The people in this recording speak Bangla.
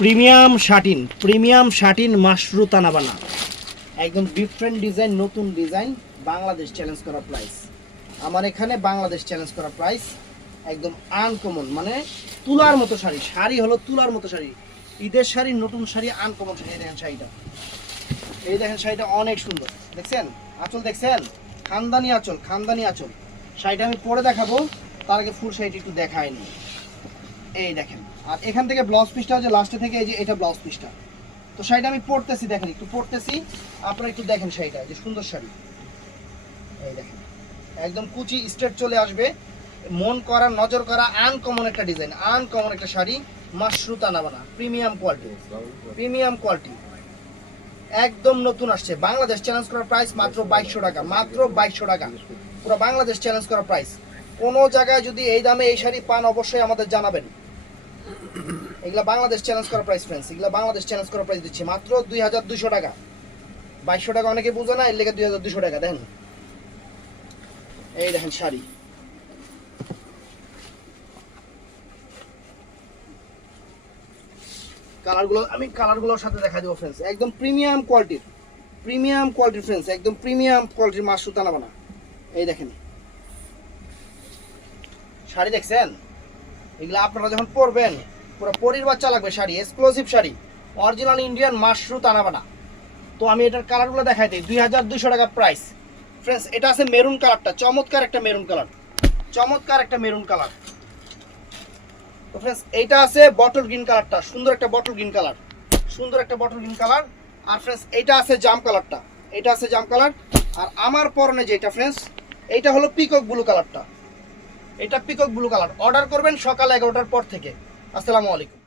প্রিমিয়াম শাটিন মাশরু তানাবানা, একদম ডিফারেন্ট ডিজাইন, নতুন ডিজাইন, বাংলাদেশ চ্যালেঞ্জ করা প্রাইস। আমার এখানে বাংলাদেশ চ্যালেঞ্জ করা প্রাইস, একদম আনকমন, মানে তুলার মতো শাড়ি। শাড়ি হলো তুলার মতো শাড়ি, ঈদের শাড়ি, নতুন শাড়ি, আনকমন শাড়ি। এই দেখেন শাড়িটা, এই দেখেন শাড়িটা অনেক সুন্দর, দেখছেন আঁচল, দেখছেন খানদানি আঁচল, খানদানি আঁচল। শাড়িটা আমি পরে দেখাবো, তার আগে ফুল শাড়িটা একটু দেখায়নি। এই দেখেন, আর এখান থেকে ব্লাউজ পিসটা হচ্ছে লাস্টে থেকে, এই যে এটা ব্লাউজ পিসটা। তো শাড়িটা আমি পরতেছি, দেখেন একটু পরতেছি, আপনারা একটু দেখেন শাড়িটা, যে সুন্দর শাড়ি। এই দেখেন একদম কুচি স্ট্রেট চলে আসবে, মন করা, নজর করা, আনকমন একটা ডিজাইন, আনকমন একটা sari, Mashru তানাবানা, premium quality, premium quality, একদম নতুন আসছে। বাংলাদেশ চ্যালেঞ্জ করার প্রাইস মাত্র 2200 টাকা, মাত্র 2200 টাকা, পুরো বাংলাদেশ চ্যালেঞ্জ করার প্রাইস। কোনো জায়গায় যদি এই দামে এই শাড়ি পান, অবশ্যই আমাদের জানাবেন। এগুলা বাংলাদেশ চ্যালেঞ্জ করা প্রাইস ফ্রেন্ডস, এগুলা বাংলাদেশ চ্যালেঞ্জ করা প্রাইস দিচ্ছি মাত্র 2200 টাকা। 2200 টাকা অনেকে বুঝে না, এর লেগে 2200 টাকা। দেখেন এই দেখেন শাড়ি, কালারগুলো আমি কালারগুলোর সাথে দেখা দেবো ফ্রেন্ডস, একদম প্রিমিয়াম কোয়ালিটির, প্রিমিয়াম কোয়ালিটির ফ্রেন্ডস, একদম প্রিমিয়াম কোয়ালিটির মাশরু তানাবানা। এই দেখেন শাড়ি, দেখছেন এগুলো আপনারা যখন পরবেন পুরো পরীর বাচ্চা লাগবে sari, exclusive sari, original Indian মাশরু তানাবানা। তো আমি এটার কালারগুলো দেখাই দিই। 2200 টাকা প্রাইস ফ্রেন্ডস। এটা আছে মেরুন কালারটা, চমৎকার একটা মেরুন কালার, চমৎকার একটা মেরুন কালার। তো ফ্রেন্ডস এইটা আছে বটল গ্রিন কালারটা, সুন্দর একটা বটল গ্রিন কালার, সুন্দর একটা বটল গ্রিন কালার। আর ফ্রেন্ডস এইটা আছে জাম কালারটা, এটা আছে জাম কালার। আর আমার পরনে যেটা ফ্রেন্ডস, এইটা হলো পিকক ব্লু কালারটা, এটা পিকক ব্লু কালার। অর্ডার করবেন সকাল 11টার পর থেকে। আসসালামু আলাইকুম।